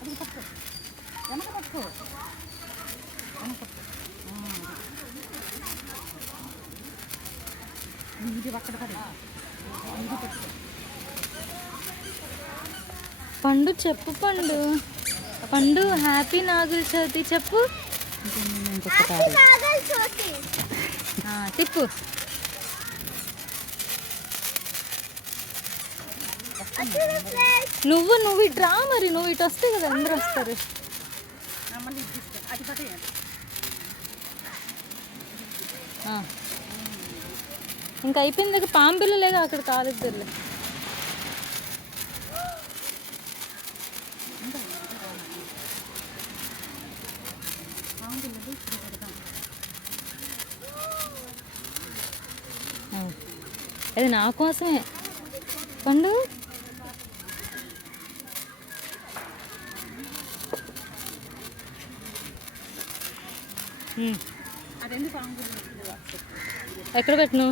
అది పట్టు వెనక పట్టు ఇది అక్కడ పడి ఇది పట్టు. పండు చెప్పు పండు. పండు హ్యాపీ నాగుల చవితి చెప్పు. తిప్పు. నువ్వు ఇటు రా, మరి నువ్వు ఇటు వస్తే కదా అందరూ వస్తారు. ఇంకా అయిపోయింది దగ్గర పాంపిల్లలేగా అక్కడ కాలిద్దరులే. అది నా కోసమే పండు. ఎక్కడ పెట్టను?